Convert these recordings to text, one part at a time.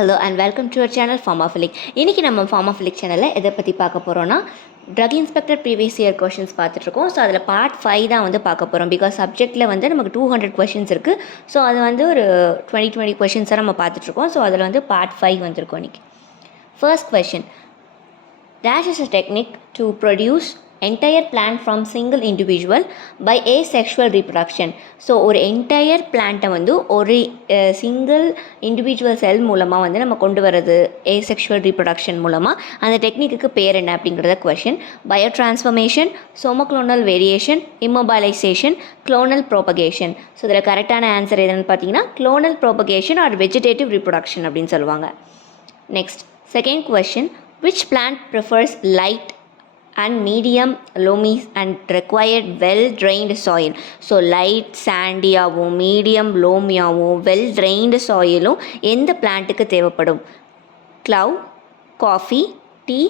Hello and welcome to our channel Pharmaphilic. இன்றைக்கி நம்ம Pharmaphilic சேனலில் எதை பற்றி பார்க்க போகிறோன்னா drug inspector previous year questions பார்த்துட்ருக்கோம். ஸோ அதில் பார்ட் 5 தான் வந்து பார்க்க போகிறோம். பிகாஸ் சப்ஜெக்ட்டில் வந்து நமக்கு 200 கொஷின்ஸ் இருக்குது. ஸோ அது வந்து ஒரு 20 கொஷின்ஸாக நம்ம பார்த்துட்ருக்கோம். ஸோ அதில் வந்து பார்ட் 5 வந்திருக்கோம் இன்றைக்கி. First question, dash is a technique to produce entire plant from single individual by asexual reproduction. So ஒரு என்டையர் பிளான்ட்டை வந்து ஒரு சிங்கிள் இண்டிவிஜுவல் செல் மூலமாக வந்து நம்ம கொண்டு வரது ஏசெக்ஷுவல் ரீப்ரொடக்ஷன் மூலமாக. அந்த டெக்னிக்கு பேர் என்ன அப்படிங்கிறத question. Biotransformation, somaclonal variation, immobilisation, clonal propagation. So இதில் கரெக்டான ஆன்சர் எதுன்னு பார்த்தீங்கன்னா clonal propagation or vegetative reproduction அப்படின்னு சொல்லுவாங்க. Next second question, which plant prefers light and medium loamy and required well drained soil? So light சாண்டியாகவும் medium லோமியாகவும் well drained சாயிலும் எந்த பிளான்ட்டுக்கு தேவைப்படும்? Clove, coffee, tea,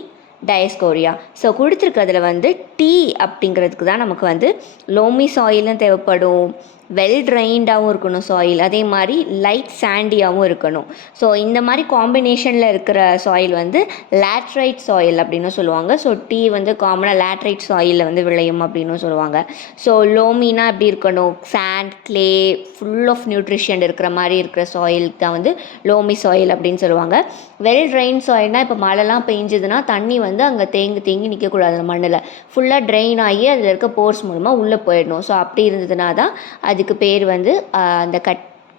Dioscorea. So கொடுத்துருக்கிறதுல வந்து டீ அப்படிங்கிறதுக்கு தான் நமக்கு வந்து லோமி சாயிலும் தேவைப்படும், வெல் ட்ரைன்டாகவும் இருக்கணும் சாயில், அதே மாதிரி லைட் சாண்டியாகவும் இருக்கணும். ஸோ இந்த மாதிரி காம்பினேஷனில் இருக்கிற சாயில் வந்து லேட்ரைட் சாயில் அப்படின்னு சொல்லுவாங்க. ஸோ டீ வந்து காமனாக லேட்ரைட் சாயிலில் வந்து விளையும் அப்படின்னு சொல்லுவாங்க. ஸோ லோமினா எப்படி இருக்கணும்? Sand, clay, full of nutrition இருக்கிற மாதிரி இருக்கிற சாயிலுக்கு தான் வந்து லோமி சாயில் அப்படின்னு சொல்லுவாங்க. வெல் ட்ரைன் சாயில்னால் இப்போ மழைலாம் பெஞ்சதுன்னா தண்ணி வந்து அங்கே தேங்கி நிற்கக்கூடாது. அந்த மண்ணில் ஃபுல்லாக ட்ரெயின் ஆகி அதில் இருக்க போர்ஸ் மூலமாக உள்ளே போயிடணும். ஸோ அப்படி இருந்ததுனா தான் அதுக்கு பேர் வந்து அந்த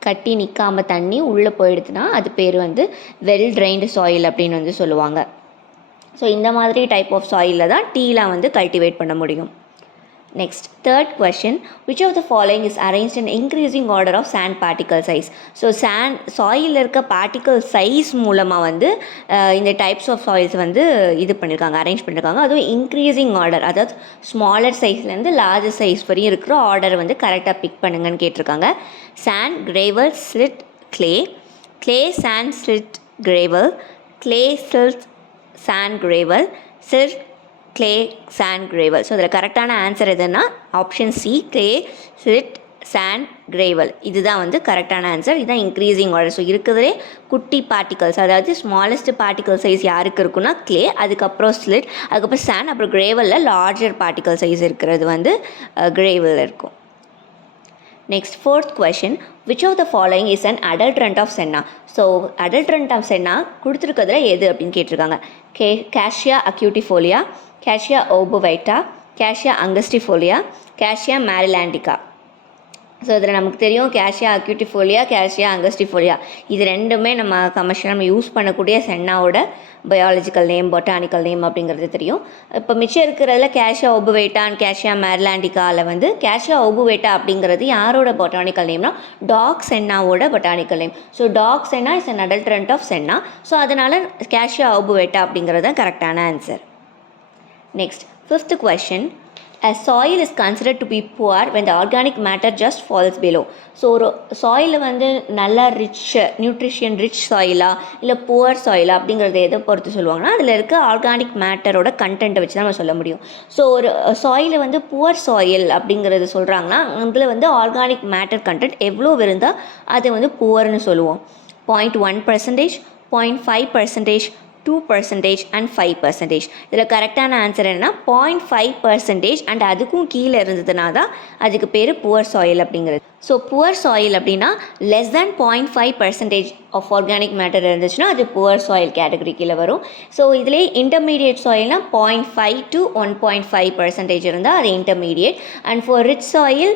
கட்டி நிற்காமல் தண்ணி உள்ளே போயிடுதுன்னா அது பேர் வந்து வெல் ட்ரைன்டு சாயில் அப்படின்னு வந்து சொல்லுவாங்க. ஸோ இந்த மாதிரி டைப் ஆஃப் சாயிலில் தான் டீலாம் வந்து கல்டிவேட் பண்ண முடியும். Next third question, which of the following is arranged in increasing order of sand particle size? So சாயிலில் இருக்க பார்ட்டிக்கல் சைஸ் மூலமாக வந்து இந்த டைப்ஸ் ஆஃப் சாயில்ஸ் வந்து இது பண்ணியிருக்காங்க, அரேஞ்ச் பண்ணியிருக்காங்க. அதுவும் இன்க்ரீஸிங் ஆர்டர், அதாவது ஸ்மாலர் சைஸ்லேருந்து லார்ஜர் சைஸ் வரையும் இருக்கிற ஆர்டர் வந்து கரெக்டாக பிக் பண்ணுங்கன்னு கேட்டிருக்காங்க. Sand, gravel, slit, clay, clay, sand, slit, gravel, clay, silt, sand, gravel, silt, clay, sand, gravel. So இதில் கரெக்டான ஆன்சர் எதுன்னா option C, clay, silt, sand, gravel. இதுதான் வந்து கரெக்டான ஆன்சர். இதுதான் இன்க்ரீஸிங் ஆர்டர். ஸோ இருக்கிறதுலே குட்டி பார்ட்டிகல்ஸ், அதாவது ஸ்மாலஸ்ட் பார்ட்டிகல் சைஸ் யாருக்கு இருக்குன்னா கிளே, அதுக்கப்புறம் ஸ்லிட், அதுக்கப்புறம் சாண்ட், அப்புறம் கிரேவலில் லார்ஜர் பார்ட்டிகல் சைஸ் இருக்கிறது வந்து கிரேவலில் இருக்கும். Next fourth question, which of the following is an adulterant of senna? So adulterant of senna கொடுத்துருக்கிறதுல எது அப்படின்னு கேட்டிருக்காங்க. Cassia acutifolia, Cassia obovata, Cassia angustifolia, Cassia marylandica. So இதில் நமக்கு தெரியும் கேஷியா அக்யூட்டிஃபோலியா, கேஷியா அங்கஸ்டிஃபோலியா. இது ரெண்டுமே நம்ம கமர்ஷியலாக நம்ம யூஸ் பண்ணக்கூடிய சென்னாவோட பயாலஜிக்கல் நேம், பொட்டானிக்கல் நேம் அப்படிங்கிறது தெரியும். இப்போ மிச்சம் இருக்கிறதுல கேஷியா ஓபுவேட்டா அண்ட் கேஷியா மேர்லாண்டிகாவில் வந்து கேஷியா ஓபுவேட்டா அப்படிங்கிறது யாரோட பொட்டானிக்கல் நேம்னா டாக் சென்னாவோட botanical name. So dog senna is an adulterant of senna. So அதனால் கேஷியா ஓபுவேட்டா அப்படிங்கிறது தான் கரெக்டான answer. Next fifth question, a soil is considered to be poor when the organic matter just falls below. So ஒரு சாயிலில் வந்து நல்லா nutrition rich சாயிலா இல்லை poor சாயிலா அப்படிங்கிறத எதை பொறுத்து சொல்லுவாங்கன்னா அதில் இருக்க ஆர்கானிக் மேட்டரோட கண்டென்ட்டை வச்சு தான் நம்ம சொல்ல முடியும். ஸோ ஒரு சாயிலை வந்து புவர் சாயில் அப்படிங்கிறது சொல்கிறாங்கன்னா அதில் வந்து ஆர்கானிக் மேட்டர் கண்டென்ட் எவ்வளோ இருந்தால் அதை வந்து புவர்னு சொல்லுவோம். 0.1%, 0.5%, 2% and 5%. இதில் கரெக்டான ஆன்சர் என்னன்னா 0.5% அண்ட் அதுக்கும் கீழே இருந்ததுனா தான் அதுக்கு பேர் புவர் சாயில் அப்படிங்கிறது. ஸோ புவர் சாயில் அப்படின்னா less than 0.5% of organic matter இருந்துச்சுன்னா அது புவர் சாயில் கேட்டகரி கீழே வரும். ஸோ இதிலே இன்டர்மீடியட் சாயில்னால் 0.5 to 1.5% இருந்தால் அது intermediate. And for rich soil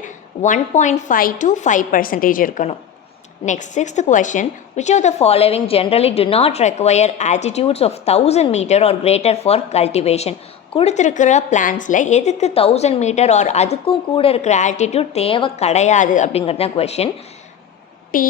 1.5 to 5% இருக்கணும். Next, sixth question, which of the following generally do not require altitudes of 1000 meter or greater for cultivation? கொடுத்துருக்கிற பிளான்ஸில் எதுக்கு 1000 மீட்டர் ஆர் அதுக்கும் கூட இருக்கிற ஆல்டிடியூட் தேவை கிடையாது அப்படிங்கிறது தான் question. Tea,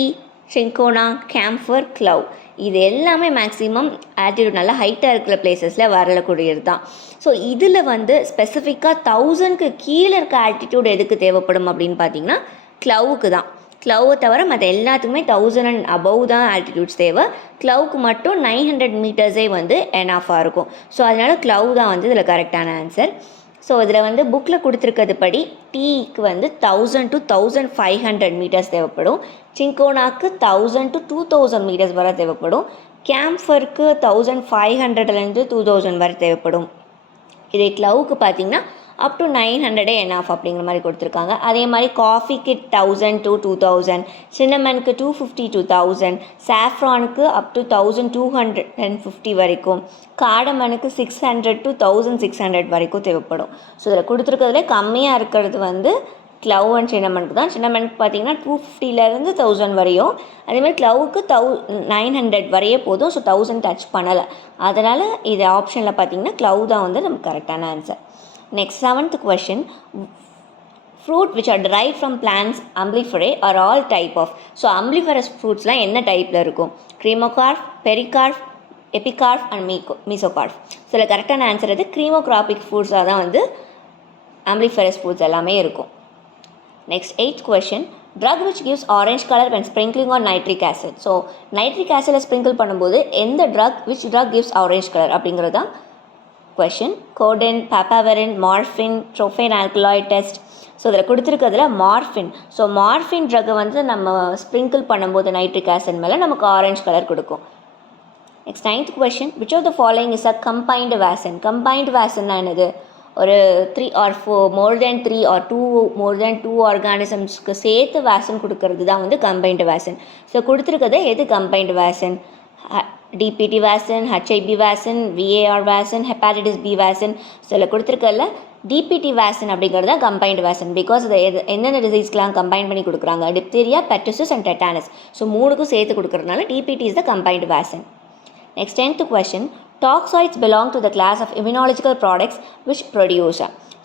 cinchona, camphor, clove. இது எல்லாமே மேக்ஸிமம் ஆல்டிடியூட் நல்லா ஹைட்டாக இருக்கிற பிளேசஸில் வரக்கூடியது தான். ஸோ இதில் வந்து ஸ்பெசிஃபிக்காக 1000க்கு கீழே இருக்க ஆல்டிடியூட் எதுக்கு தேவைப்படும் அப்படின்னு பார்த்தீங்கன்னா க்ளவுக்கு தான். க்ளவை தவிர மற்ற எல்லாத்துக்குமே 1000 அண்ட் அபவ் தான் ஆல்டிடியூட்ஸ் தேவை. க்ளவுக்கு மட்டும் 900 மீட்டர்ஸே வந்து எனாஃபாக இருக்கும். ஸோ அதனால் க்ளவ் தான் வந்து இதில் கரெக்டான ஆன்சர். ஸோ இதில் வந்து புக்கில் கொடுத்துருக்கிறது படி டீக்கு வந்து 1000 to 1500 மீட்டர்ஸ் தேவைப்படும், சின்கோனாக்கு 1000 to 2000 மீட்டர்ஸ் வரை தேவைப்படும், கேம்ஃபருக்கு 1500லேருந்து 2000 வரை தேவைப்படும். இதே க்ளவுக்கு பார்த்திங்கன்னா அப் டு 900 என்ஆஃப் அப்படிங்கிற மாதிரி கொடுத்துருக்காங்க. அதே மாதிரி காஃபிக்கு 1000 to 2000, சின்னமனுக்கு 250 to 1000, சாஃப்ரானுக்கு அப் டு 1250 வரைக்கும், காடமனுக்கு 600 to 1600 வரைக்கும் தேவைப்படும். ஸோ இதில் கொடுத்துருக்கிறதுல கம்மியாக இருக்கிறது வந்து க்ளவ் அண்ட் சின்னமனுக்கு தான். சின்னமனுக்கு பார்த்திங்கன்னா 250லேருந்து 1000 வரையும், அதேமாதிரி க்ளவுக்கு 900 வரையே போதும். ஸோ 1000 டச் பண்ணலை. அதனால் இது ஆப்ஷனில் பார்த்திங்கன்னா க்ளவ் தான் வந்து நமக்கு கரெக்டான answer. Next, 7th question. Fruit which are derived from plants umbelliferae are all type of. So umbelliferous fruitsலாம் என்ன டைப்பில் இருக்கும்? Cremocarp, Pericarp, Epicarp and Mesocarp. So இதில் கரெக்டான ஆன்சர் இது க்ரீமோக்ராபிக் ஃப்ரூட்ஸாக தான் வந்து umbelliferous fruits எல்லாமே இருக்கும். Next, 8th question. Drug which gives orange color when sprinkling on nitric acid. So nitric acid sprinkle பண்ணும்போது எந்த which drug gives orange color அப்படிங்கிறது தான் question. கோடின், பாப்பாவரின், morphine, ட்ரோஃபேன் alkaloid test. So இதில் கொடுத்துருக்கிறதுல மார்ஃபின். ஸோ மார்ஃபின் ட்ரக்கை வந்து நம்ம sprinkle பண்ணும்போது nitric acid மேலே நமக்கு ஆரஞ்சு கலர் கொடுக்கும். Next 9th question. Which of the following is a combined vaccine? combined vaccine தான் என்னது? ஒரு 3 or 4 more than 2 ஆர்கானிசம்ஸ்க்கு சேர்த்து வேக்சின் கொடுக்கறது தான் வந்து கம்பைன்டு வேக்சின். ஸோ கொடுத்துருக்கிறது எது combined vaccine? DPT vaccine, HIV vaccine, VAR vaccine, hepatitis B vaccine. So இதில் கொடுத்துருக்கல DPT வேக்சின் அப்படிங்கிறது தான் கம்பைன்டு வேக்சின். பிகாஸ் இதை எந்தெந்த டிசீஸ்க்கெலாம் கம்பைன் பண்ணி கொடுக்குறாங்க? Diphtheria, pertussis and tetanus. So மூணுக்கும் சேர்த்து கொடுக்குறதுனால DPT is the combined vaccine. Next 10th question. Toxoids belong to the class of immunological products which produce.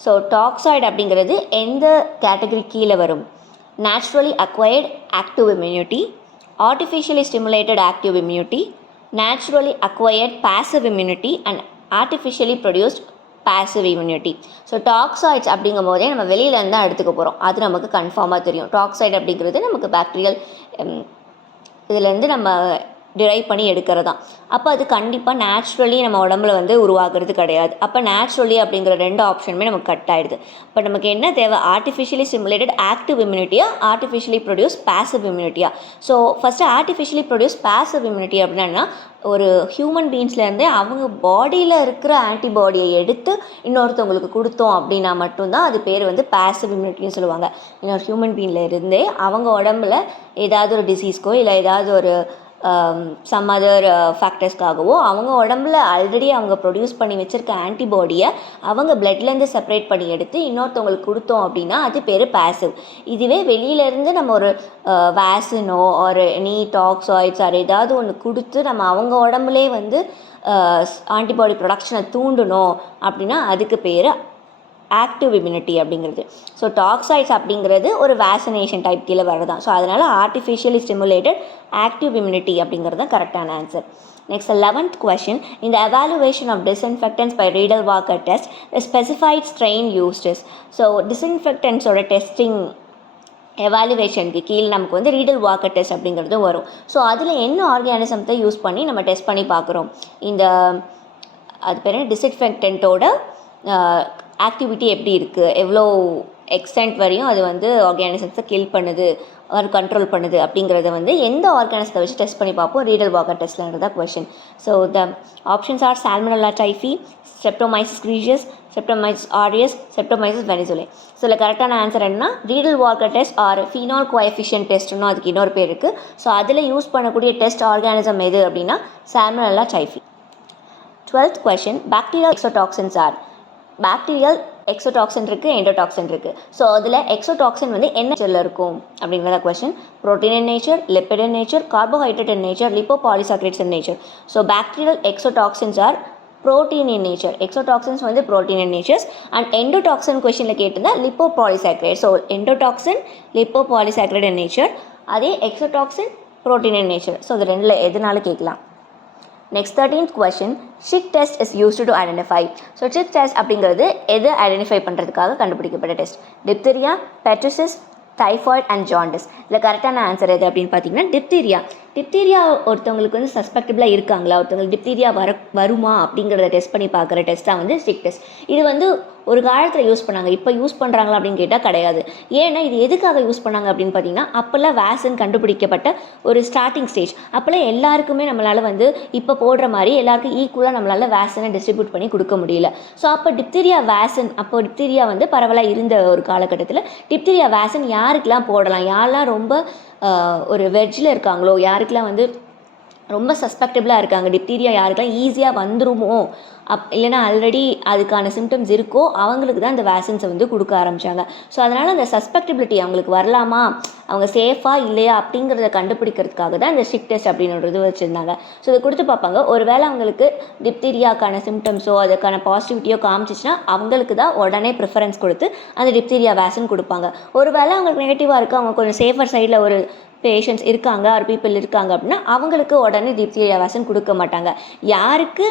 So toxoid அப்படிங்கிறது எந்த கேட்டகரி கீழே வரும்? Naturally acquired active immunity, artificially stimulated active immunity, naturally acquired passive immunity and artificially produced passive immunity. So toxoids அப்படிங்கும் போதே நம்ம வெளியிலேருந்து தான் எடுத்துக்க போகிறோம். அது நமக்கு கன்ஃபார்மாக தெரியும். டாக்ஸைடு அப்படிங்கிறது நமக்கு பாக்டீரியல் இதுலேருந்து நம்ம டிரைவ் பண்ணி எடுக்கிறது தான். அப்போ அது கண்டிப்பாக நேச்சுரலி நம்ம உடம்புல வந்து உருவாகிறது கிடையாது. அப்போ நேச்சுரலி அப்படிங்கிற 2 ஆப்ஷனுமே நமக்கு கட் ஆகிடுது. இப்போ நமக்கு என்ன தேவை? ஆர்டிஃபிஷியலி ஸ்டிமுலேட்டட் ஆக்டிவ் இம்யூனிட்டியா, ஆர்டிஃபிஷியலி ப்ரொடியூஸ் பாசிவ் இம்யூனிட்டியா? So first artificially produce passive immunity அப்படின்னா ஒரு ஹியூமன் பீயிங்ஸ்லேருந்தே அவங்க பாடியில் இருக்கிற ஆன்டிபாடியை எடுத்து இன்னொருத்தவங்களுக்கு கொடுத்தோம் அப்படின்னா மட்டும்தான் அது பேர் வந்து பாசிவ் இம்யூனிட்டின்னு சொல்லுவாங்க. இன்னொரு ஹியூமன் பீயிங்கில் இருந்தே அவங்க உடம்புல ஏதாவது ஒரு டிசீஸ்க்கோ இல்லை ஏதாவது ஒரு சம் அதர் ஃபேக்டர்ஸ்க்காகவோ அவங்க உடம்புல ஆல்ரெடி அவங்க ப்ரொடியூஸ் பண்ணி வச்சுருக்க ஆன்டிபாடியை அவங்க பிளட்லேருந்து செப்பரேட் பண்ணி எடுத்து இன்னொருத்தவங்களுக்கு கொடுத்தோம் அப்படின்னா அது பேர் பாசிவ். இதுவே வெளியிலேருந்து நம்ம ஒரு வேக்சினோ ஒரு எனி டாக்ஸாய்ட்ஸ் அது ஏதாவது ஒன்று கொடுத்து நம்ம அவங்க உடம்புலே வந்து ஆன்டிபாடி ப்ரொடக்ஷனை தூண்டணும் அப்படின்னா அதுக்கு பேர் ஆக்டிவ் இம்யூனிட்டி அப்படிங்கிறது. ஸோ டாக்ஸாய்ட்ஸ் அப்படிங்கிறது ஒரு வேக்சினேஷன் டைப் கீழே வரதான். ஸோ அதனால் ஆர்டிஃபிஷியலி ஸ்டிமுலேட்டட் ஆக்டிவ் இம்யூனிட்டி அப்படிங்கிறது தான் கரெக்டான answer. Next 11th question. In the evaluation of disinfectants by Riedel-Walker test, the specified strain used is. So டிஸ்இன்ஃபெக்டன்ஸோட டெஸ்டிங் எவாலுவேஷனுக்கு கீழே நமக்கு வந்து ரீடல் வாக்கர் டெஸ்ட் அப்படிங்கிறது வரும். ஸோ அதில் என்ன ஆர்கானிசத்தை யூஸ் பண்ணி நம்ம டெஸ்ட் பண்ணி பார்க்குறோம்? இந்த அது பேர் டிஸ்இன்ஃபெக்டன்ட்டோட ஆக்டிவிட்டி எப்படி இருக்குது, எவ்வளோ எக்ஸ்டென்ட் வரையும் அது வந்து ஆர்கானிசம்ஸை கில் பண்ணுது ஒரு கண்ட்ரோல் பண்ணுது அப்படிங்கிறத வந்து எந்த ஆர்கானிசத்தை வச்சு டெஸ்ட் பண்ணி பார்ப்போம்? ரீடல் வாக்கர் டெஸ்ட்லங்கிறதா question. So the options are Salmonella typhi, Streptomyces griseus, Streptomyces aureus, Streptomyces venezuelae. So இதில் கரெக்டான ஆன்சர் என்னன்னா Rideal Walker test or phenol coefficient டெஸ்ட்னு அதுக்கு இன்னொரு பேர் இருக்குது. ஸோ அதில் யூஸ் பண்ணக்கூடிய டெஸ்ட் ஆர்கானிசம் எது அப்படின்னா Salmonella typhi. 12th question. Bacterial exotoxins are. Bacterial exotoxin இருக்குது, எண்டோடாக்சின் இருக்குது. ஸோ அதில் எக்ஸோடாக்சின் வந்து என்ன நேச்சரில் இருக்கும் அப்படிங்கிறத question. Protein in nature, lipid in nature, carbohydrate in nature, lipopolysaccharides in nature. So bacterial exotoxins are protein in nature. Exotoxins வந்து protein in natures. And endotoxin கொஸ்டினில் கேட்டிருந்தா lipopolysaccharide. So endotoxin lipopolysaccharide in nature, அதே exotoxin protein in nature. So அது ரெண்டில் எதுனாலும் கேட்கலாம். Next 13th question. Schick test is used to identify. So Schick test அப்படிங்கிறது எது ஐடென்டிஃபை பண்ணுறதுக்காக கண்டுபிடிக்கப்பட்ட test? Diphtheria, pertussis, typhoid and jaundice. இதில் கரெக்டான ஆன்சர் எது அப்படின்னு பார்த்தீங்கன்னா டிப்தீரியா. டிப்தீரியா ஒருத்தவங்களுக்கு வந்து சஸ்பெக்டபிளாக இருக்காங்களா, ஒருத்தவங்களுக்கு டிப்தீரியா வருமா அப்படிங்கிறத டெஸ்ட் பண்ணி பார்க்குற டெஸ்ட் தான் வந்து ஸ்டிக் டெஸ்ட். இது வந்து ஒரு காலத்தில் யூஸ் பண்ணாங்க, இப்போ யூஸ் பண்ணுறாங்களா அப்படின்னு கேட்டால் கிடையாது. ஏன்னா இது எதுக்காக யூஸ் பண்ணாங்க அப்படின்னு பார்த்தீங்கன்னா, அப்போல்லாம் வேக்சின் கண்டுபிடிக்கப்பட்ட ஒரு ஸ்டார்டிங் ஸ்டேஜ். அப்போல்லாம் எல்லாருக்குமே நம்மளால் வந்து இப்போ போடுற மாதிரி எல்லாருக்கும் ஈக்குவலாக நம்மளால் வேக்சினை டிஸ்ட்ரிபியூட் பண்ணி கொடுக்க முடியல. ஸோ அப்போ டிப்தீரியா வேக்சின், அப்போ டிப்தீரியா வந்து பரவலாக இருந்த ஒரு காலகட்டத்தில் டிப்தீரியா வேக்சின் யாருக்கெல்லாம் போடலாம், யாரெல்லாம் ரொம்ப ஒரு வெஜ்ஜில் இருக்காங்களோ, யாருக்கெல்லாம் வந்து ரொம்ப சஸ்பெக்டபிளாக இருக்காங்க, டிப்தீரியா யாருக்கெல்லாம் ஈஸியாக வந்துருமோ இல்லைனா ஆல்ரெடி அதுக்கான சிம்டம்ஸ் இருக்கோ அவங்களுக்கு தான் இந்த வேக்சின்ஸை வந்து கொடுக்க ஆரம்பித்தாங்க. ஸோ அதனால் அந்த சஸ்பெக்டபிலிட்டி அவங்களுக்கு வரலாமா, அவங்க சேஃபாக இல்லையா அப்படிங்கிறத கண்டுபிடிக்கிறதுக்காக தான் இந்த ஸ்டிக் டெஸ்ட் அப்படின்றது வச்சுருந்தாங்க. ஸோ இதை கொடுத்து பார்ப்பாங்க. ஒரு வேளை அவங்களுக்கு டிப்தீரியாக்கான சிம்டம்ஸோ அதுக்கான பாசிட்டிவிட்டியோ காமிச்சிச்சுன்னா அவங்களுக்கு தான் உடனே ப்ரிஃபரன்ஸ் கொடுத்து அந்த டிப்தீரியா வேக்சின் கொடுப்பாங்க. ஒரு வேளை அவங்களுக்கு நெகட்டிவாக இருக்குது, அவங்க கொஞ்சம் சேஃபர் சைடில் ஒரு பேஷண்ட்ஸ் இருக்காங்க ஆர் பீப்புள் இருக்காங்க அப்படின்னா அவங்களுக்கு உடனே டிப்தீரியா வேக்சின் கொடுக்க மாட்டாங்க. யாருக்கு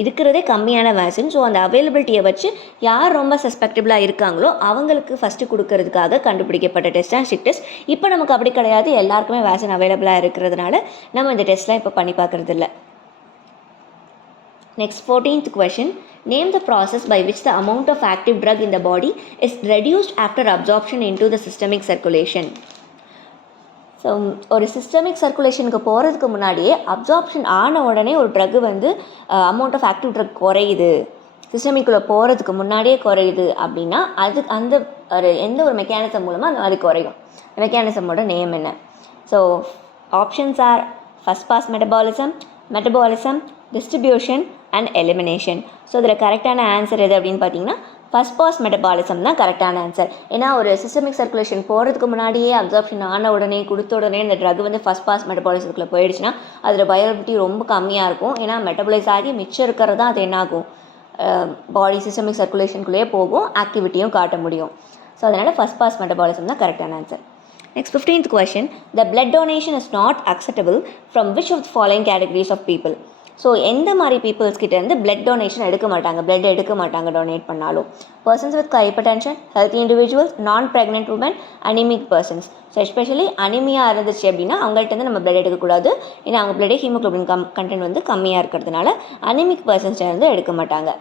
இருக்கிறதே கம்மியான வேக்சின், ஸோ அந்த அவைலபிலிட்டியை வச்சு யார் ரொம்ப சஸ்பெக்டபிளாக இருக்காங்களோ அவங்களுக்கு ஃபஸ்ட்டு கொடுக்கறதுக்காக கண்டுபிடிக்கப்பட்ட டெஸ்ட் தான் ஸ்டிக் டெஸ்ட். இப்போ நமக்கு அப்படி கிடையாது, எல்லாருக்குமே வேக்சின் அவைலபிளாக இருக்கிறதுனால நம்ம இந்த டெஸ்ட்லாம் இப்போ பண்ணி பார்க்குறது இல்லை. Next 14th question, name the process by which the amount of active drug in the body is reduced after absorption into the systemic circulation. So ஒரு சிஸ்டமிக் சர்க்குலேஷனுக்கு போகிறதுக்கு முன்னாடியே அப்சார்ப்ஷன் ஆன உடனே ஒரு ட்ரக்கு வந்து அமௌண்ட் ஆஃப் ஆக்டிவ் ட்ரக் குறையுது, சிஸ்டமிக்குள்ளே போகிறதுக்கு முன்னாடியே குறையுது அப்படின்னா அது அந்த ஒரு எந்த ஒரு மெக்கானிசம் மூலமாக அந்த மாதிரி குறையும். மெக்கானிசமோட நேம் என்ன? So options are first pass metabolism, distribution and elimination. So இதில் கரெக்டான ஆன்சர் எது அப்படின்னு பார்த்தீங்கன்னா ஃபஸ்ட் பாஸ் மெட்டபாலிசம் தான் கரெக்டான ஆன்சர். ஏன்னா ஒரு சிஸ்டமிக் சர்க்குலேஷன் போகிறதுக்கு முன்னாடியே அப்சார்ப்ஷன் ஆன உடனே கொடுத்த உடனே இந்த ட்ரக் வந்து ஃபஸ்ட் பாஸ் மெட்டபாலிசத்துக்குள்ளே போயிடுச்சுன்னா அதில் பயோபிலிட்டி ரொம்ப கம்மியாக இருக்கும். ஏன்னா மெட்டபாலைஸ் ஆகி மிச்சம் இருக்கிறது தான் அது என்னாகும், பாடி சிஸ்டமிக் சர்க்குலேஷனுக்குள்ளேயே போகும், ஆக்டிவிட்டியும் காட்ட முடியும். ஸோ அதனால் ஃபஸ்ட் பாஸ் மெட்டபாலிசம் தான் கரெக்டான answer. Next 15th question, the blood donation is not acceptable from which of the following categories of people? ஸோ எந்த மாதிரி பீப்புள்ஸ்கிட்டேருந்து பிளட் டொனேஷன் எடுக்க மாட்டாங்க டொனேட் பண்ணாலும்? Persons with hypertension, healthy individuals, non pregnant women, anaemic persons. So especially anaemia இருந்துச்சு அப்படின்னா அவங்கள்ட்ட நம்ம பிளட் எடுக்கக்கூடாது. ஏன்னா அவங்க பிளட்டே ஹீமோக்ளோபின் கண்டென்ட் வந்து கம்மியாக இருக்கிறதுனால அனிமிக் பர்சன்ஸ்லேருந்து எடுக்க மாட்டாங்க.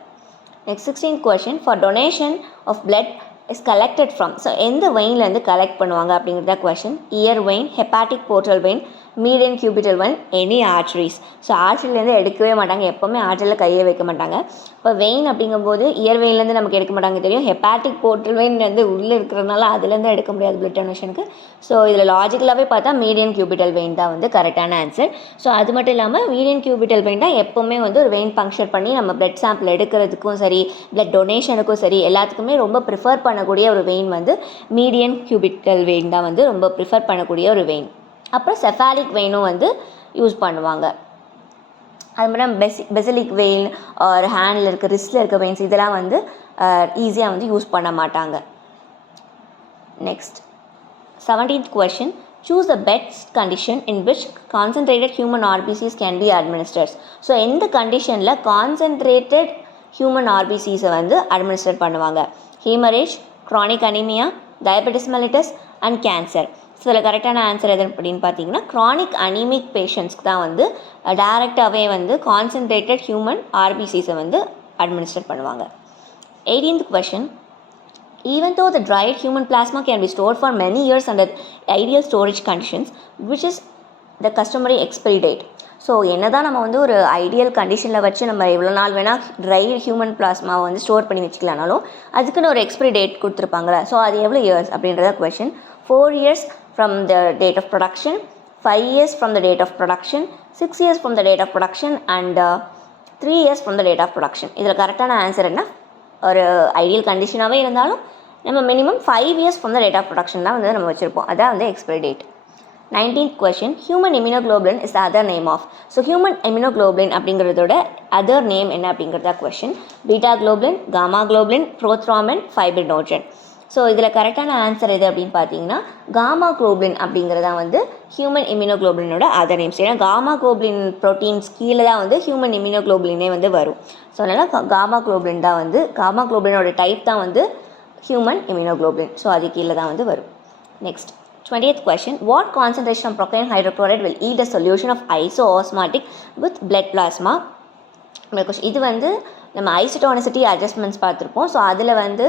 Next 16th question, for donation of blood is collected from. So எந்த வெயின்லேருந்து கலெக்ட் பண்ணுவாங்க அப்படிங்கிறத question. Ear vein, hepatic portal vein, median cubital vein, any arteries. So ஆர்ட்ரிலேருந்து எடுக்கவே மாட்டாங்க, எப்போவுமே ஆர்ட்ரியில் கையே வைக்க மாட்டாங்க. இப்போ வெயின் அப்படிங்கும்போது இயர் வெயின்லேருந்து நமக்கு எடுக்க மாட்டாங்க தெரியும். ஹெப்பாட்டிக் போர்ட்டல் வெயின் வந்து உள்ளே இருக்கிறதுனால அதுலேருந்து எடுக்க முடியாது பிளட் டொனேஷனுக்கு. ஸோ இதில் லாஜிக்கலாகவே பார்த்தா மீடியன் கியூபிட்டல் வெயின் தான் வந்து கரெக்டான ஆன்சர். ஸோ அது மட்டும் இல்லாமல் மீடியன் கியூபிட்டல் வெயின் தான் எப்போவுமே வந்து ஒரு வெயின் பங்க்சர் பண்ணி நம்ம பிளட் சாம்பிள் எடுக்கிறதுக்கும் சரி பிளட் டொனேஷனுக்கும் சரி எல்லாத்துக்குமே ரொம்ப ப்ரிஃபர் பண்ணக்கூடிய ஒரு வெயின் வந்து மீடியன் கியூபிட்டல் வெயின் தான் வந்து ரொம்ப ப்ரிஃபர் பண்ணக்கூடிய ஒரு வெயின். அப்புறம் செஃபாலிக் வெயினும் வந்து யூஸ் பண்ணுவாங்க. அது மாதிரி பெசிலிக் வெயின் ஒரு ஹேண்டில் இருக்க ரிஸ்டில் இருக்க வெயின்ஸ் இதெல்லாம் வந்து ஈஸியாக வந்து யூஸ் பண்ண மாட்டாங்க. Next 17th question, choose the best condition in which concentrated human RBCs can be administered. So எந்த கண்டிஷனில் கான்சன்ட்ரேட்டட் ஹியூமன் ஆர்பிசிஸை வந்து அட்மினிஸ்டர் பண்ணுவாங்க? Haemorrhage, chronic anaemia, diabetes mellitus and cancer. So இதில் கரெக்டான ஆன்சர் எது அப்படின்னு பார்த்தீங்கன்னா க்ரானிக் அனிமிக் பேஷண்ட்ஸ்க்கு தான் வந்து டைரெக்டாகவே வந்து கான்சன்ட்ரேட்டட் ஹியூமன் ஆர்பிசிஸை வந்து அட்மினிஸ்டர் பண்ணுவாங்க. 18th question, even though the dried human plasma can be stored for many years under ideal storage conditions, which is the customary expiry date. So என்ன தான் நம்ம வந்து ஒரு ஐடியல் கண்டிஷனில் வச்சு நம்ம எவ்வளோ நாள் வேணால் ட்ரை ஹியூமன் பிளாஸ்மாவை வந்து ஸ்டோர் பண்ணி வச்சுக்கலானாலும் அதுக்குன்னு ஒரு எக்ஸ்பிரி டேட் கொடுத்துருப்பாங்களே. ஸோ அது எவ்வளோ இயர்ஸ் அப்படின்றத question. 4 years from the date of production, 5 years from the date of production, 6 years from the date of production and 3 years from the date of production. இதில் கரெக்டான answer என்ன? ஒரு ideal கண்டிஷனாகவே இருந்தாலும் நம்ம minimum 5 years from the date of production தான் வந்து நம்ம வச்சுருப்போம், அதான் வந்து expiry date. 19th question, human immunoglobulin is the other name of. So human immunoglobulin அப்படிங்கிறதோட அதர் நேம் என்ன அப்படிங்கிறதா question. Beta globulin, gamma globulin, prothrombin, fibrinogen. So இதில் கரெக்டான ஆன்சர் எது அப்படின்னு பார்த்தீங்கன்னா காமா குளோபுலின் அப்படிங்கிறதா வந்து ஹியூமன் இம்யூனோக்ளோபுலினோட அதர் நேம்ஸ். ஏன்னா காமா குளோபுலின் ப்ரோட்டீன்ஸ் கீழே தான் வந்து ஹியூமன் இம்யூனோக்ளோபுலினே வந்து வரும். ஸோ அதனால் காமா குளோபுலின் தான் வந்து காமா குளோபுலினோட டைப் தான் வந்து ஹியூமன் இம்யூனோக்ளோபுலின். ஸோ அது கீழே தான் வந்து வரும். Next 20th question, what concentration of propane hydrochloride will yield a solution of isoosmotic with blood plasma? இது வந்து நம்ம ஐசோடோனிசிட்டி அட்ஜஸ்ட்மெண்ட்ஸ் பார்த்துருப்போம். ஸோ அதில் வந்து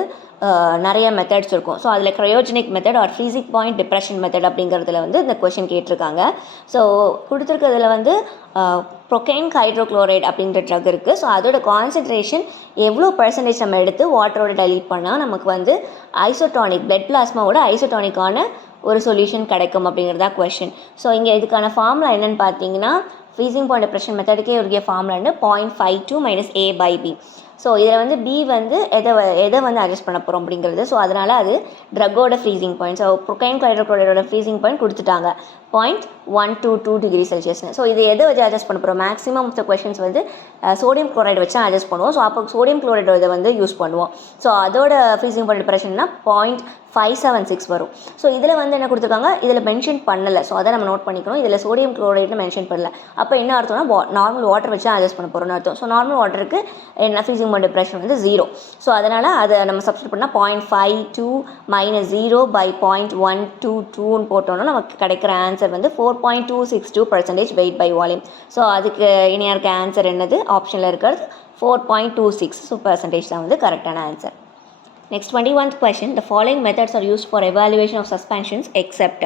நிறைய மெத்தட்ஸ் இருக்கும். ஸோ அதில் cryogenic method R freezing point depression method அப்படிங்கிறதுல வந்து இந்த கொஷின் கேட்டிருக்காங்க. ஸோ கொடுத்துருக்கிறதுல வந்து ப்ரொகைன் ஹைட்ரோக்ளோரைடு அப்படின்ற ட்ரக் இருக்குது. ஸோ அதோட கான்சன்ட்ரேஷன் எவ்வளோ பர்சன்டேஜ் நம்ம எடுத்து வாட்டரோட டைல்யூட் பண்ணால் நமக்கு வந்து ஐசோடானிக் பிளட் பிளாஸ்மாவோட ஐசோடானிக்கான ஒரு சொல்யூஷன் கிடைக்கும் அப்படிங்கிறதா கொஷின். ஸோ இங்கே இதுக்கான ஃபார்முலா என்னென்னு பார்த்தீங்கன்னா, ஃப்ரீசிங் பாயிண்ட் டிப்ரெஷன் மெத்தடுக்கே ஒரு ஃபார்முலான்னு 0.52 - A/B. ஸோ இதில் வந்து பி வந்து எதை வந்து அட்ஜஸ்ட் பண்ண போகிறோம் அப்படிங்கிறது. ஸோ அதனால் அது ட்ரக்கோட ஃப்ரீசிங் பாயிண்ட். ஸோ ப்ரொகைன் ஹைட்ரோக்ளோரைடோட ஃப்ரீசிங் பாயிண்ட் கொடுத்துட்டாங்க 0.122 டிகிரி செல்சியஸ்னு. ஸோ இது எதை வச்சு அட்ஜஸ்ட் பண்ண போகிறோம்? மேக்ஸிமம் ஆஃப் த கொஷின்ஸ் வந்து சோடியம் குளோரைடு வச்சு அட்ஜஸ்ட் பண்ணுவோம். ஸோ அப்போ சோடியம் குளோரைடு இதை வந்து யூஸ் பண்ணுவோம். ஸோ அதோட ஃப்ரீசிங் பாயிண்ட் டிப்ரெஷன்னா 0.576 வரும். ஸோ இதில் வந்து என்ன கொடுத்துருக்காங்க, இதில் மென்ஷன் பண்ணலை. ஸோ அதை நம்ம நோட் பண்ணிக்கணும். இதில் சோடியம் குளோரைடுன்னு மென்ஷன் பண்ணல. அப்போ என்ன அர்த்தம்னா நார்மல் வாட்டர் வச்சு அட்ஜஸ்ட் பண்ண போகிறோம்னு அர்த்தம். ஸோ நார்மல் வாட்டருக்கு என்ன ஃப்ரீசிங் பாயிண்ட் டிப்ரெஷன் வந்து 0. ஸோ அதனால் அதை நம்ம சப்ஸ்டிட் பண்ணால் 0.52 - 0/0.122ன்னு போட்டோம்னா நமக்கு கிடைக்கிற ஆன்சர் வந்து 4.262% வெயிட் பை வால்யூம். ஸோ அதுக்கு இனியாக இருக்க ஆன்சர் என்னது? ஆப்ஷனில் இருக்கிறது 4.26. ஸோ பர்சன்டேஜ் தான் வந்து கரெக்டான answer. Next 21th question, the following methods are used for evaluation of suspensions except.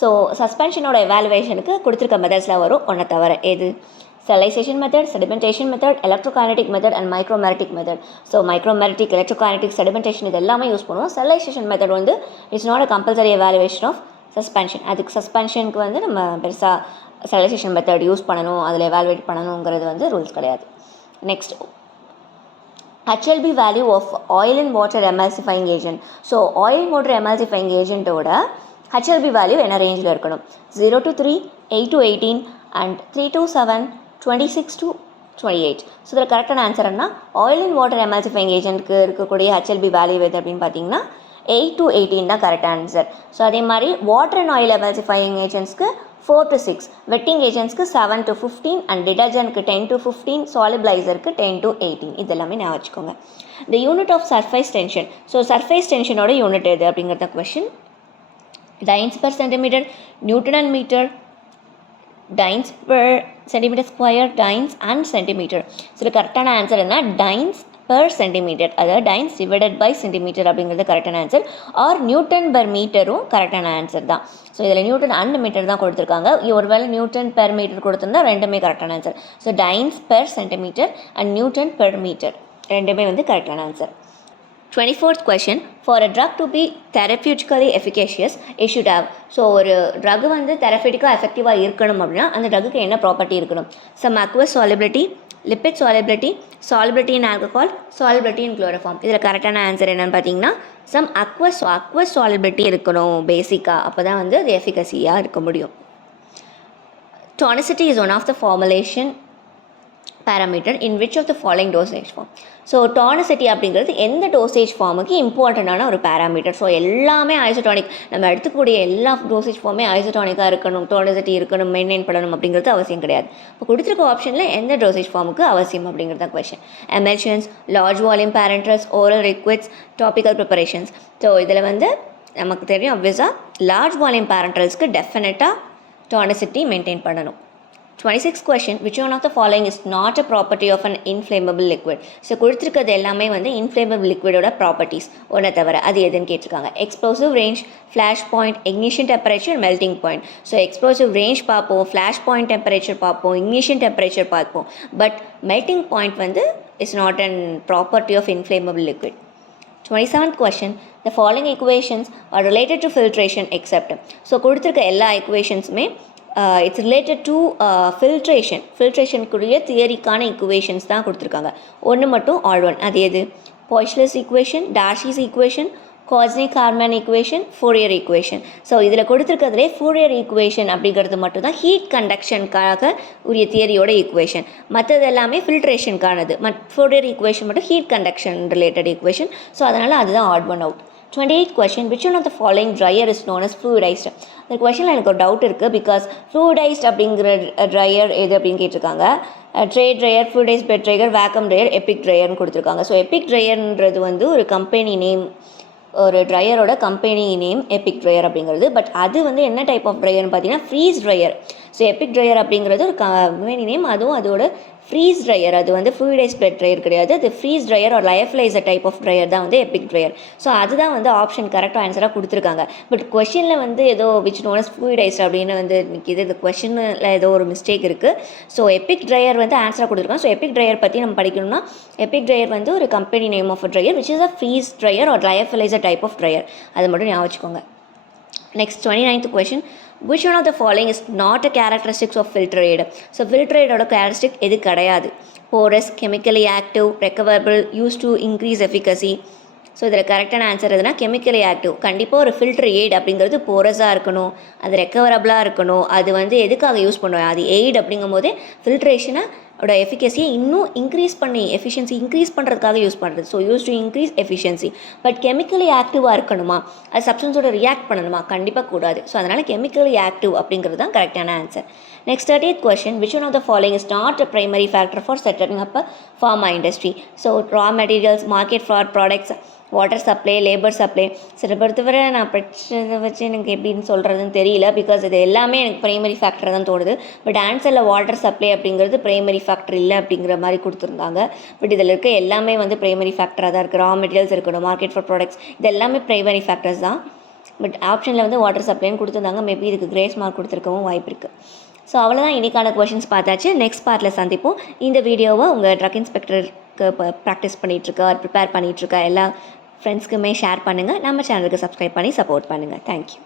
So சஸ்பென்ஷனோட எவாலுவேஷனுக்கு கொடுத்துருக்க மெத்தட்ஸில் வரும் ஒன்றை தவிர. எது? Sterilization method, sedimentation method, electrokinetic method and micromertic method. So micromertic, electrokinetic, sedimentation இது எல்லாமே யூஸ் பண்ணுவோம். Sterilization method வந்து it's not a compulsory evaluation of suspension. அதுக்கு சஸ்பென்ஷனுக்கு வந்து நம்ம பெருசாக ஸ்டெரிலைசேஷன் மெத்தட் யூஸ் பண்ணணும், அதில் எவாலுவேட் பண்ணணுங்கிறது வந்து ரூல்ஸ் கிடையாது. Next, HLB value of oil and water emulsifying agent. So oil and water emulsifying agentோட HLB value என்ன ரேஞ்சில் இருக்கணும்? 0 to 3, 8 to 18 and 3 to 7, 26 to 28. So இதில் கரெக்டான ஆன்சர் என்ன? ஆயில் அண்ட் வாட்டர் எமல்சிஃபைங் ஏஜென்ட்க்கு இருக்கக்கூடிய HLB வேல்யூ எது அப்படின்னு பார்த்தீங்கன்னா 8 to 18 தான் கரெக்ட் ஆன்சர். ஸோ அதே மாதிரி வாட்டர் அண்ட் ஆயில் எமல்சிஃபைங் ஏஜென்ட்ஸ்க்கு 4 to 6, வெட்டிங் ஏஜென்ட்ஸ்க்கு 7 to 15 அண்ட் டிடர்ஜென்ட்க்கு 10 to 15, சாலிபிளைசருக்கு 10 to 18. இதெல்லாமே நான் வச்சுக்கோங்க. The unit of surface tension. So surface டென்ஷனோட யூனிட் எது அப்படிங்கிறத question. dynes per centimeter, Newton and meter, dynes per centimeter square, dynes and centimeter. So இது கரெக்டான ஆன்சர் என்ன? dynes per centimeter, அதாவது dynes divided by centimeter அப்படிங்கிறது கரெக்டான answer. R Newton per மீட்டரும் கரெக்டான ஆன்சர் தான். ஸோ இதில் நியூட்டன் அண்ட் மீட்டர் தான் கொடுத்துருக்காங்க. ஒருவேளை நியூட்டன் பெர் மீட்டர் கொடுத்துருந்தா ரெண்டுமே கரெக்டான answer. So dynes per centimeter and Newton per meter ரெண்டுமே வந்து கரெக்டான answer. 24th question, for a drug to be therapeutically efficacious it should have. So ஒரு ட்ரக் வந்து தெரப்பெட்டிக்காக எஃபெக்டிவாக இருக்கணும் அப்படின்னா அந்த ட்ரக்குக்கு என்ன ப்ராப்பர்ட்டி இருக்கணும்? Some aqueous solubility, lipid solubility, solubility in alcohol, solubility in chloroform. இதில் கரெக்டான ஆன்சர் என்னென்னு பார்த்தீங்கன்னா சம் அக்வஸ் சாலிபிலிட்டி இருக்கணும் பேசிக்காக. அப்போ தான் வந்து அது எஃபிகசியாக இருக்க முடியும். Tonicity is one of the formulation parameter in which of the following dosage form. So tonicity அப்படிங்கிறது எந்த டோசேஜ் ஃபார்முக்கு இம்பார்ட்டண்டான ஒரு பேராமீட்டர். ஸோ எல்லாமே ஐசோடானிக், நம்ம எடுத்துக்கூடிய எல்லா டோசேஜ் ஃபார்மே ஐசோடானிக்காக இருக்கணும், டானிசிட்டி இருக்கணும், மெயின்டைன் பண்ணணும் அப்படிங்கிறது அவசியம் கிடையாது. இப்போ கொடுத்துருக்க ஆப்ஷனில் எந்த டோசேஜ் ஃபார்முக்கு அவசியம் அப்படிங்கிறது தான் question. Emulsions, large volume parenterals, oral liquids, topical preparations. So இதில் வந்து நமக்கு தெரியும் அப்வியஸாக லார்ஜ் வால்யூம் பேரண்ட்ரல்ஸ்க்கு டெஃபினட்டாக டானிசிட்டி மெயின்டைன் பண்ணணும். 26th question, which one of the following is not a property of an inflammable liquid? So கொடுத்துருக்கிறது எல்லாமே வந்து inflammable liquidோட ப்ராப்பர்ட்டிஸ் ஒன்றை தவிர. அது எதுன்னு கேட்டிருக்காங்க. Explosive range, flash point, ignition temperature, melting point. So explosive range பார்ப்போம், ஃப்ளாஷ் பாயிண்ட் டெம்பரேச்சர் பார்ப்போம், இக்னிஷன் டெம்பரேச்சர் பார்ப்போம். பட் மெல்டிங் பாயிண்ட் வந்து is not an property of inflammable liquid. 27th question, the following equations are related to filtration except. So கொடுத்துருக்க எல்லா equationsமே it's related to ஃபில்ட்ரேஷனுக்குரிய தியரிக்கான equations தான் கொடுத்துருக்காங்க. ஒன்று மட்டும் ஆல் ஒன். அது எது? Poiseuille's equation, Darcy's equation, Kozeny Carman equation, Fourier equation. So இதில் கொடுத்துருக்கிறதுலே ஃபோரியர் ஈக்குவேஷன் அப்படிங்கிறது மட்டும் தான் ஹீட் கண்டக்ஷனுக்காக உரிய தியரியோட ஈக்குவேஷன். மற்றது எல்லாமே ஃபில்ட்ரேஷனுக்கானது. ஃபோரியர் ஈக்குவேஷன் மட்டும் heat conduction related equation. So அதனால் அதுதான் odd one out. 28th question, which one of the following dryer is known as fluidized? இந்த கொஷனில் எனக்கு ஒரு டவுட் இருக்குது. பிகாஸ் ஃப்ளூடைஸ்ட் அப்படிங்கிற ட்ரையர் எது அப்படின்னு கேட்டிருக்காங்க. Tray dryer, fluidised bed dryer, vacuum dryer, Epic ட்ரையர்னு கொடுத்துருக்காங்க. ஸோ எபிக் ட்ரையர்ன்றது வந்து ஒரு கம்பெனி நேம் ஒரு ட்ரையரோட கம்பெனி நேம் எபிக் ட்ரையர் அப்படிங்கிறது. பட் அது வந்து என்ன டைப் ஆஃப் ட்ரையர்னு பார்த்தீங்கன்னா freeze dryer. So Epic dryer அப்படிங்கிறது ஒரு கம்பெனி நேம், அதுவும் அதோட ஃப்ரீஸ் ட்ரையர். அது வந்து ஃப்ளூயிடைஸ் பெட் ட்ரையர் கிடையாது, அது ஃப்ரீஸ் ட்ரையர் ஒரு லயஃபலைசர் டைப் ஆஃப் ட்ரையர் தான் வந்து எபிக் ட்ரையர். ஸோ அதுதான் வந்து ஆப்ஷன் கரெக்டாக ஆன்சராக கொடுத்துருக்காங்க. பட் கொஷனில் வந்து ஏதோ விச் நோன் அஸ் ஃப்ளூயிடைஸ் அப்படின்னு வந்து நிற்கிது. இந்த கொஷனில் ஏதோ ஒரு மிஸ்டேக் இருக்குது. ஸோ எபிக் ட்ரையர் வந்து ஆன்சராக கொடுத்துருக்காங்க. ஸோ எபிக் ட்ரையர் பற்றி நம்ம படிக்கணும்னா எபிக் ட்ரையர் வந்து ஒரு company name of a dryer which is a freeze dryer ஒரு லயஃபலைசர் டைப் ஆஃப் ட்ரையர். அது மட்டும் ஞாபகம் வச்சுக்கோங்க. Next 29th question, which one of the following is not a characteristics of filter aid? So filter aid ஓட characteristic எது கிடையாது? Porous, chemically active, recoverable, used to increase efficacy. So இதில் கரெக்டான answer எதுனா கெமிக்கலி ஆக்டிவ். கண்டிப்பாக ஒரு filter eight அப்படிங்கிறது போரஸாக இருக்கணும், அது ரெக்கவரபிளாக இருக்கணும். அது வந்து எதுக்காக யூஸ் பண்ணுவோம், அது எய்ட் அப்படிங்கும் போதே ஃபில்ட்ரேஷனை எஃபிகசியை இன்னும் இன்க்ரீஸ் பண்ணி எஃபிஷியன்சி இன்க்ரீஸ் பண்ணுறதுக்காக யூஸ் பண்ணுறது. So use to increase efficiency. But chemically ஆக்டிவாக இருக்கணுமா, அது சப்ஸ்டன்ஸோட ரியாக்ட் பண்ணணுமா, கண்டிப்பாக கூடாது. ஸோ அதனால் கெமிக்கலி ஆக்டிவ் அப்படிங்கிறது தான் கரெக்டான answer. Next 30th question, which one of the following is not a primary factor for setting up a pharma industry? So raw materials, market for products, water supply, labour supply. சில பொறுத்தவரை நான் படிச்சதை வச்சு எனக்கு எப்படின்னு சொல்கிறதுன்னு தெரியல, பிகாஸ் இது எல்லாமே எனக்கு ப்ரைமரி ஃபேக்டர் தான் தோணுது. பட் ஆன்சரில் வாட்டர் சப்ளை அப்படிங்கிறது ப்ரைமரி ஃபேக்டர் இல்லை அப்படிங்கிற மாதிரி கொடுத்துருந்தாங்க. பட் இதில் இருக்க எல்லாமே வந்து ப்ரைமரி ஃபேக்டராக தான் இருக்குது. ரா மெட்டீரியல்ஸ் இருக்கணும், மார்க்கெட் ஃபார் ப்ராடக்ட்ஸ், இது எல்லாமே ப்ரைமரி ஃபேக்டர்ஸ் தான். பட் ஆப்ஷனில் வந்து வாட்டர் சப்ளைன்னு கொடுத்துருந்தாங்க. மேபி இதுக்கு கிரேஸ் மார்க் கொடுத்துருக்கவும் வாய்ப்பு இருக்குது. ஸோ அவ்வளோதான், இன்றைக்கான கொஷின்ஸ் பார்த்தாச்சு. நெக்ஸ்ட் பார்ட்டில் சந்திப்போம். இந்த வீடியோவை உங்கள் ட்ரக் இன்ஸ்பெக்டருக்கு ப்ராக்டிஸ் பண்ணிகிட்ருக்கா, ப்ரிப்பேர் பண்ணிகிட்ருக்கா எல்லா ஃப்ரெண்ட்ஸ்க்குமே ஷேர் பண்ணுங்கள். நம்ம சேனலுக்கு சப்ஸ்கிரைப் பண்ணி சப்போர்ட் பண்ணுங்கள். தேங்க்யூ.